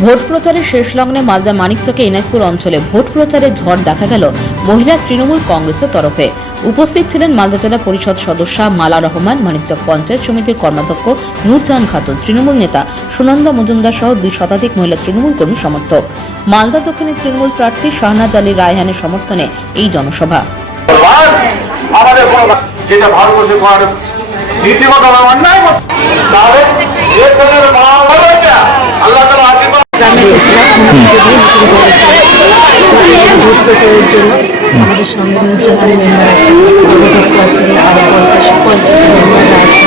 Vote প্রচারের শেষ লগ্নে মালদা মানিকচকে এনায়তপুর অঞ্চলে ভোট প্রচারের ঝড় দেখা গেল মহিলা তৃণমূল কংগ্রেসের তরফে। উপস্থিত ছিলেন মালদা জেলা পরিষদ সদস্যা মালা রহমান, মানিকচক পঞ্চায়েত সমিতির কর্মাধ্যক্ষ নূরজাহান খাতুন, তৃণমূল নেতা সুনন্দা মজুমদার সহ দুই শতাধিক মহিলা তৃণমূল কর্মী সমর্থক। মালদা দক্ষিণের তৃণমূল প্রার্থী শাহনাজ আলী রায়হানের সমর্থনে এই জনসভা। আমাদের অন্যায় তাহলে আল্লাহ তালা এসেছিলাম ভোট প্রচারের জন্য আমাদের সঙ্গে নুরজাহানের মেম্বার আছে অবদত্ত আছে আর পঞ্চাশ পঞ্চায়েত মেম্বাররা আছে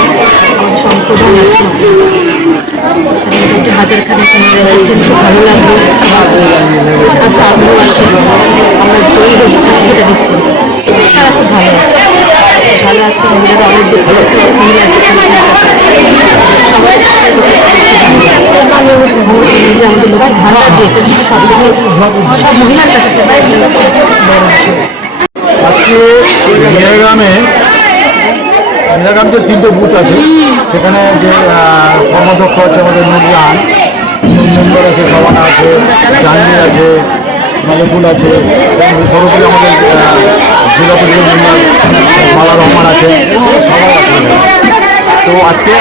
আছে খুব ভালো লাগল আমার আগ্রহ আছে আমরা জয়ী হচ্ছি এটা দিচ্ছি খুব ভালো আছে ভালো আছে মহিলারা অনেক দিক করেছে মহিলা যে আমাদের লোক ভালো দিয়েছে, সেটা সব মহিলার কাছে তিনটে বুথ আছে। সেখানে যে কর্মাধ্যক্ষ আছে আমাদের নুরজাহান মেম্বার আছে সবানা আছে, জাহাঙ্গীর আছে, মালিকুল আছে সর্বোপরি আমাদের জেলা পরিষদ মেম্বার মালা রহমান আছে। আজকে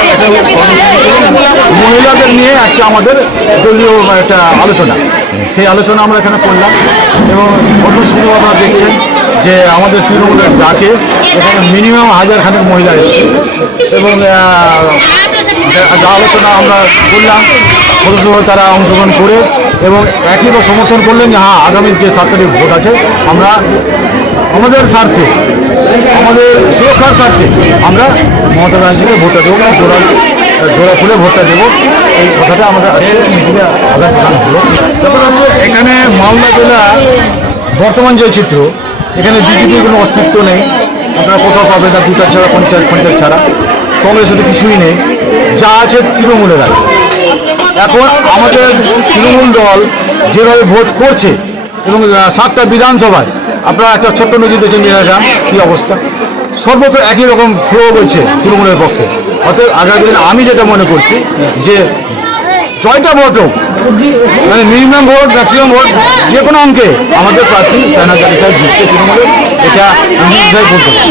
মহিলাদের নিয়ে আজকে আমাদের দলীয় একটা আলোচনা। সেই আলোচনা আমরা এখানে করলাম এবং অন্য আপনারা দেখছেন যে আমাদের তৃণমূলের ডাকে এখানে মিনিমাম হাজার খানেক মহিলা এসেছে। এবং আলোচনা আমরা করলাম। সদস্যভাবে তারা অংশগ্রহণ করে এবং একইভাবে সমর্থন করলেন যে হ্যাঁ আগামী যে সাত তারিখ ভোট আছে, আমরা আমাদের স্বার্থে, আমাদের সুরক্ষার স্বার্থে আমরা মমতা ব্যানার্জিকে ভোটটা দেবো জোড়া জোড়া খুলে ভোটটা দেবো। এই কথাটা আমাদের মিটিংয়ে আদান প্রদান হলো। তারপর হচ্ছে এখানে মালদা জেলা বর্তমান যে চিত্র এখানে বিজেপির কোনো অস্তিত্ব নেই। আপনারা কোথাও পাবেন না, দুটা ছাড়া পঞ্চায়েত পঞ্চায়েত ছাড়া। কংগ্রেসের তো কিছুই নেই। যা আছে তৃণমূলের আছে এখন আমাদের তৃণমূল দল যেভাবে ভোট করছে, এবং সাতটা বিধানসভায় আপনারা একটা ছোট্ট নদী দেখে নিয়ে যান কী অবস্থা? সর্বত্র একই রকম ফ্লো বলছে তৃণমূলের পক্ষে। অর্থাৎ আগামী দিন আমি যেটা মনে করছি যে জয়টা ভোট হোক মানে মিনিমাম ভোট ম্যাক্সিমাম ভোট যে কোনো অঙ্কে আমাদের প্রার্থী সাইনা জারি সাহেব জিতছে তৃণমূলের এটা আমি করতে পারি।